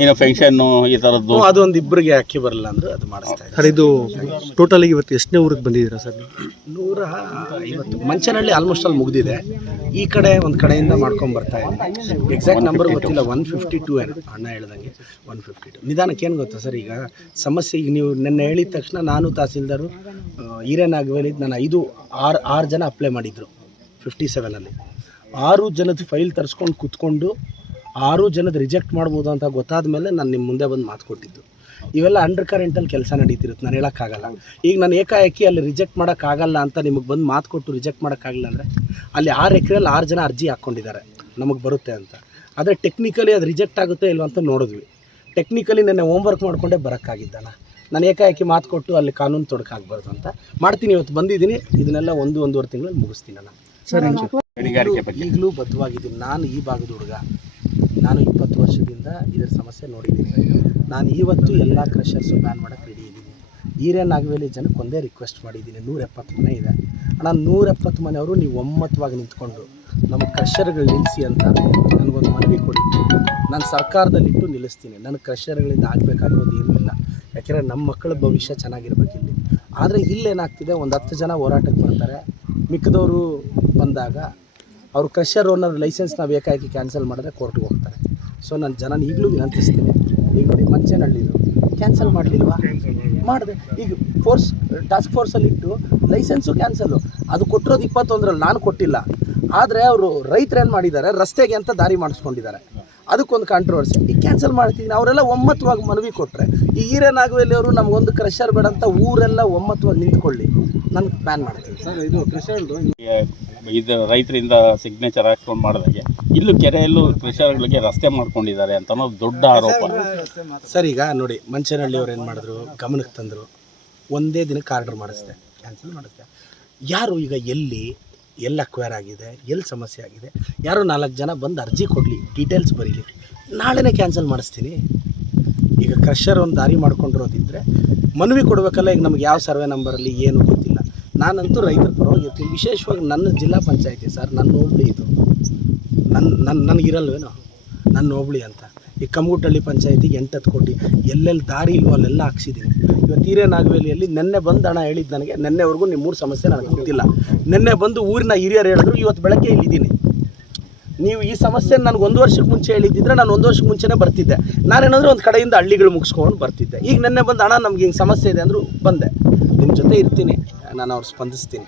ಏನೋ ಫಂಕ್ಷನ್ ಈ ಥರದ್ದು ಅದೊಂದು ಇಬ್ಬರಿಗೆ ಅಕ್ಕಿ ಬರಲ್ಲ ಅಂದ್ರೆ ಅದು ಮಾಡಿಸ್ತಾ ಇದ್ದಾರೆ. ಸರ್ ಇದು ಟೋಟಲ್ ಇವತ್ತು ಎಷ್ಟನೇ ಊರಿಗೆ ಬಂದಿದ್ದೀರಾ ಸರ್? ನೂರ ಐವತ್ತು. ಮಂಚನಹಳ್ಳಿ ಆಲ್ಮೋಸ್ಟ್ ಅಲ್ಲಿ ಮುಗಿದಿದೆ. ಈ ಕಡೆ ಒಂದು ಕಡೆಯಿಂದ ಮಾಡ್ಕೊಂಡು ಬರ್ತಾ ಇದ್ದೀನಿ ಎಕ್ಸಾಕ್ಟ್ ನಂಬರ್ ಗೊತ್ತಿಲ್ಲ. ಒನ್ ಫಿಫ್ಟಿ ಟೂ ಏನು ಅಣ್ಣ ಹೇಳ್ದಂಗೆ ಒನ್ ಫಿಫ್ಟಿ ಟು ನಿಧಾನಕ್ಕೆ ಏನು ಗೊತ್ತಾ ಸರ್ ಈಗ? ಸಮಸ್ಯೆ ಈಗ ನೀವು ನೆನ್ನೆ ಹೇಳಿದ ತಕ್ಷಣ ನಾನು ತಹಸೀಲ್ದಾರು ಹಿರೇನಾಗವೇಲಿ ನಾನು ಐದು ಆರು ಆರು ಜನ ಅಪ್ಲೈ ಮಾಡಿದ್ರು. ಫಿಫ್ಟಿ ಸೆವೆನಲ್ಲಿ ಆರು ಜನದ ಫೈಲ್ ತರಿಸ್ಕೊಂಡು ಕೂತ್ಕೊಂಡು ಆರು ಜನದ ರಿಜೆಕ್ಟ್ ಮಾಡ್ಬೋದು ಅಂತ ಗೊತ್ತಾದ ಮೇಲೆ ನಾನು ನಿಮ್ಮ ಮುಂದೆ ಬಂದು ಮಾತು ಕೊಟ್ಟಿದ್ದು. ಇವೆಲ್ಲ ಅಂಡರ್ ಕರೆಂಟಲ್ಲಿ ಕೆಲಸ ನಡೀತಿರುತ್ತೆ ನಾನು ಹೇಳೋಕ್ಕಾಗಲ್ಲ. ಈಗ ನಾನು ಏಕಾಏಕಿ ಅಲ್ಲಿ ರಿಜೆಕ್ಟ್ ಮಾಡೋಕ್ಕಾಗಲ್ಲ ಅಂತ ನಿಮಗೆ ಬಂದು ಮಾತು ಕೊಟ್ಟು ರಿಜೆಕ್ಟ್ ಮಾಡೋಕ್ಕಾಗಲ್ಲ ಅಂದರೆ ಅಲ್ಲಿ ಆರು ಎಕರೆಯಲ್ಲಿ ಆರು ಜನ ಅರ್ಜಿ ಹಾಕ್ಕೊಂಡಿದ್ದಾರೆ ನಮಗೆ ಬರುತ್ತೆ ಅಂತ. ಆದರೆ ಟೆಕ್ನಿಕಲಿ ಅದು ರಿಜೆಕ್ಟ್ ಆಗುತ್ತೆ ಇಲ್ವ ಅಂತ ನೋಡಿದ್ವಿ. ಟೆಕ್ನಿಕಲಿ ನೆನ್ನೆ ಹೋಮ್ವರ್ಕ್ ಮಾಡಿಕೊಂಡೇ ಬರೋಕ್ಕಾಗಿದ್ದಾನ ನಾನು ಏಕಾಏಕಿ ಮಾತು ಕೊಟ್ಟು ಅಲ್ಲಿ ಕಾನೂನು ತೊಡಕಾಗಬಾರ್ದು ಅಂತ ಮಾಡ್ತೀನಿ ಇವತ್ತು ಬಂದಿದ್ದೀನಿ. ಇದನ್ನೆಲ್ಲ ಒಂದು ಒಂದೂವರೆ ತಿಂಗಳಲ್ಲಿ ಮುಗಿಸ್ತೀನಿ ನಾನು ಈಗಲೂ ಬದ್ಧವಾಗಿದ್ದೀನಿ. ನಾನು ಈ ಭಾಗದ ಹುಡುಗ. ನಾನು ಇಪ್ಪತ್ತು ವರ್ಷದಿಂದ ಇದರ ಸಮಸ್ಯೆ ನೋಡಿದ್ದೀನಿ. ನಾನು ಇವತ್ತು ಎಲ್ಲ ಕ್ರಷರ್ಸು ಬ್ಯಾನ್ ಮಾಡೋಕ್ಕೆ ರೆಡಿ ಇದ್ದೀನಿ. ಈರೇನ್ ನಾಗವೇಲಿ ಜನಕ್ಕೆ ಒಂದೇ ರಿಕ್ವೆಸ್ಟ್ ಮಾಡಿದ್ದೀನಿ. ನೂರ ಎಪ್ಪತ್ತು ಮನೆ ಇದೆ. ಅಣ್ಣ ನೂರ ಎಪ್ಪತ್ತು ಮನೆಯವರು ನೀವು ಒಮ್ಮತವಾಗಿ ನಿಂತ್ಕೊಂಡು ನಮ್ಮ ಕ್ರಷರ್ಗಳು ನಿಲ್ಲಿಸಿ ಅಂತ ನನಗೊಂದು ಮನವಿ ಕೊಡಿ. ನಾನು ಸರ್ಕಾರದಲ್ಲಿಟ್ಟು ನಿಲ್ಲಿಸ್ತೀನಿ. ನನ್ನ ಕ್ರಷರ್ಗಳಿಂದ ಆಗಬೇಕಾಗಿರೋದು ಏನೂ ಇಲ್ಲ. ಯಾಕೆಂದರೆ ನಮ್ಮ ಮಕ್ಕಳ ಭವಿಷ್ಯ ಚೆನ್ನಾಗಿರ್ಬೇಕು ಇಲ್ಲಿ. ಆದರೆ ಇಲ್ಲೇನಾಗ್ತಿದೆ? ಒಂದು ಹತ್ತು ಜನ ಹೋರಾಟಕ್ಕೆ ಬರ್ತಾರೆ. ಮಿಕ್ಕದವರು ಬಂದಾಗ ಅವ್ರು ಕ್ರಷರ್ ಓನರ್ ಲೈಸೆನ್ಸ್ ಬೇಕಾಗಿ ಕ್ಯಾನ್ಸಲ್ ಮಾಡಿದ್ರೆ ಕೋರ್ಟ್ಗೆ ಹೋಗ್ತಾರೆ. ಸೊ ನಾನು ಜನ ಈಗಲೂ ವಿನಂತಿಸ್ತೀನಿ. ಈಗ ನೋಡಿ ಮಂಚೇನಹಳ್ಳಿದು ಕ್ಯಾನ್ಸಲ್ ಮಾಡಲಿಲ್ವಾ? ಮಾಡಿದೆ. ಈಗ ಫೋರ್ಸ್ ಟಾಸ್ಕ್ ಫೋರ್ಸಲ್ಲಿ ಇಟ್ಟು ಲೈಸೆನ್ಸು ಕ್ಯಾನ್ಸಲು. ಅದು ಕೊಟ್ಟಿರೋದು ಇಪ್ಪತ್ತೊಂದರಲ್ಲಿ ನಾನು ಕೊಟ್ಟಿಲ್ಲ. ಆದರೆ ಅವರು ರೈತರು ಏನು ಮಾಡಿದ್ದಾರೆ? ರಸ್ತೆಗೆ ಅಂತ ದಾರಿ ಮಾಡಿಸ್ಕೊಂಡಿದ್ದಾರೆ. ಅದಕ್ಕೊಂದು ಕಾಂಟ್ರವರ್ಸಿ ಈಗ ಕ್ಯಾನ್ಸಲ್ ಮಾಡ್ತೀನಿ ಅವರೆಲ್ಲ ಒಮ್ಮತವಾಗಿ ಮನವಿ ಕೊಟ್ಟರೆ ಈ ಹಿರೇನಾಗವೇಲಿ ಅವರು ನಮಗೊಂದು ಕ್ರಷರ್ ಬೇಡ ಅಂತ ಊರೆಲ್ಲ ಒಮ್ಮತವಾಗಿ ನಿಂತ್ಕೊಳ್ಳಿ. ನಾನು ಬ್ಯಾನ್ ಮಾಡ್ತೀನಿ. ಸರ್ ಇದು ಕ್ರೆಷರ್ ಇದು? ರೈತರಿಂದ ಸಿಗ್ನೇಚರ್ ಹಾಕ್ಕೊಂಡು ಮಾಡಿದಾಗೆ ಇಲ್ಲೂ ಕೆರೆಯಲ್ಲೂ ಕೃಷಿಗಳಿಗೆ ರಸ್ತೆ ಮಾಡ್ಕೊಂಡಿದ್ದಾರೆ ಅಂತ ಅನ್ನೋದು ದೊಡ್ಡ ಆರೋಪ. ಸರ್ ಈಗ ನೋಡಿ ಮಂಚನಹಳ್ಳಿ ಅವ್ರು ಏನು ಮಾಡಿದ್ರು ಗಮನಕ್ಕೆ ತಂದರು ಒಂದೇ ದಿನಕ್ಕೆ ಆರ್ಡರ್ ಮಾಡಿಸ್ದೆ ಕ್ಯಾನ್ಸಲ್ ಮಾಡಿಸ್ದೆ. ಯಾರು ಈಗ ಎಲ್ಲಿ ಎಲ್ಲಿ ಅಕ್ವೈರ್ ಆಗಿದೆ ಎಲ್ಲಿ ಸಮಸ್ಯೆ ಆಗಿದೆ? ಯಾರೋ ನಾಲ್ಕು ಜನ ಬಂದು ಅರ್ಜಿ ಕೊಡಲಿ ಡೀಟೇಲ್ಸ್ ಬರೀಲಿ. ನಾಳೆನೇ ಕ್ಯಾನ್ಸಲ್ ಮಾಡಿಸ್ತೀನಿ. ಈಗ ಕ್ರಷರ್ ಒಂದು ದಾರಿ ಮಾಡ್ಕೊಂಡಿರೋದಿದ್ದರೆ ಮನವಿ ಕೊಡಬೇಕಲ್ಲ, ಈಗ ನಮ್ಗೆ ಯಾವ ಸರ್ವೆ ನಂಬರಲ್ಲಿ ಏನು ಗೊತ್ತಿಲ್ಲ. ನಾನಂತೂ ರೈತರ ಪರವಾಗಿ ಇರ್ತೀನಿ. ವಿಶೇಷವಾಗಿ ನನ್ನ ಜಿಲ್ಲಾ ಪಂಚಾಯತಿ ಸರ್, ನನ್ನ ಹೋಬಳಿ ಇದು. ನನ್ನ ನನ್ನ ನನಗಿರಲ್ವೇನೋ ನನ್ನ ಹೋಬಳಿ ಅಂತ. ಈ ಕಮ್ಮಗುಟ್ಟಳ್ಳಿ ಪಂಚಾಯತಿಗೆ ಎಂಟತ್ತು ಕೋಟಿ. ಎಲ್ಲೆಲ್ಲಿ ದಾರಿ ಇಲ್ವೋ ಅಲ್ಲೆಲ್ಲ ಹಾಕ್ಸಿದ್ದೀನಿ ಇವತ್ತು ಹಿರೇನಾಗವೇಲಿಯಲ್ಲಿ ನಿನ್ನೆ ಬಂದು ಹಣ ಹೇಳಿದ್ದು ನನಗೆ, ನಿನ್ನೆವರೆಗೂ ನಿಮ್ಮ ಮೂರು ಸಮಸ್ಯೆ ನನಗೆ ಗೊತ್ತಿಲ್ಲ. ನಿನ್ನೆ ಬಂದು ಊರಿನ ಹಿರಿಯರು ಹೇಳಿದ್ರು, ಇವತ್ತು ಬೆಳಗ್ಗೆ ಇಲ್ಲಿದ್ದೀನಿ. ನೀವು ಈ ಸಮಸ್ಯೆ ನನಗೆ ಒಂದು ವರ್ಷಕ್ಕೆ ಮುಂಚೆ ಹೇಳಿದ್ದಿದ್ರೆ ನಾನು ಒಂದು ವರ್ಷಕ್ಕೆ ಮುಂಚೆನೇ ಬರ್ತಿದ್ದೆ. ನಾನೇನಾದರೂ ಒಂದು ಕಡೆಯಿಂದ ಹಳ್ಳಿಗಳು ಮುಗಿಸ್ಕೊಂಡು ಬರ್ತಿದ್ದೆ. ಈಗ ನಿನ್ನೆ ಬಂದು ಹಣ ನಮ್ಗೆ ಹಿಂಗೆ ಸಮಸ್ಯೆ ಇದೆ ಅಂದರೂ ಬಂದೆ. ನಿಮ್ಮ ಜೊತೆ ಇರ್ತೀನಿ, ನಾನು ಅವ್ರು ಸ್ಪಂದಿಸ್ತೀನಿ.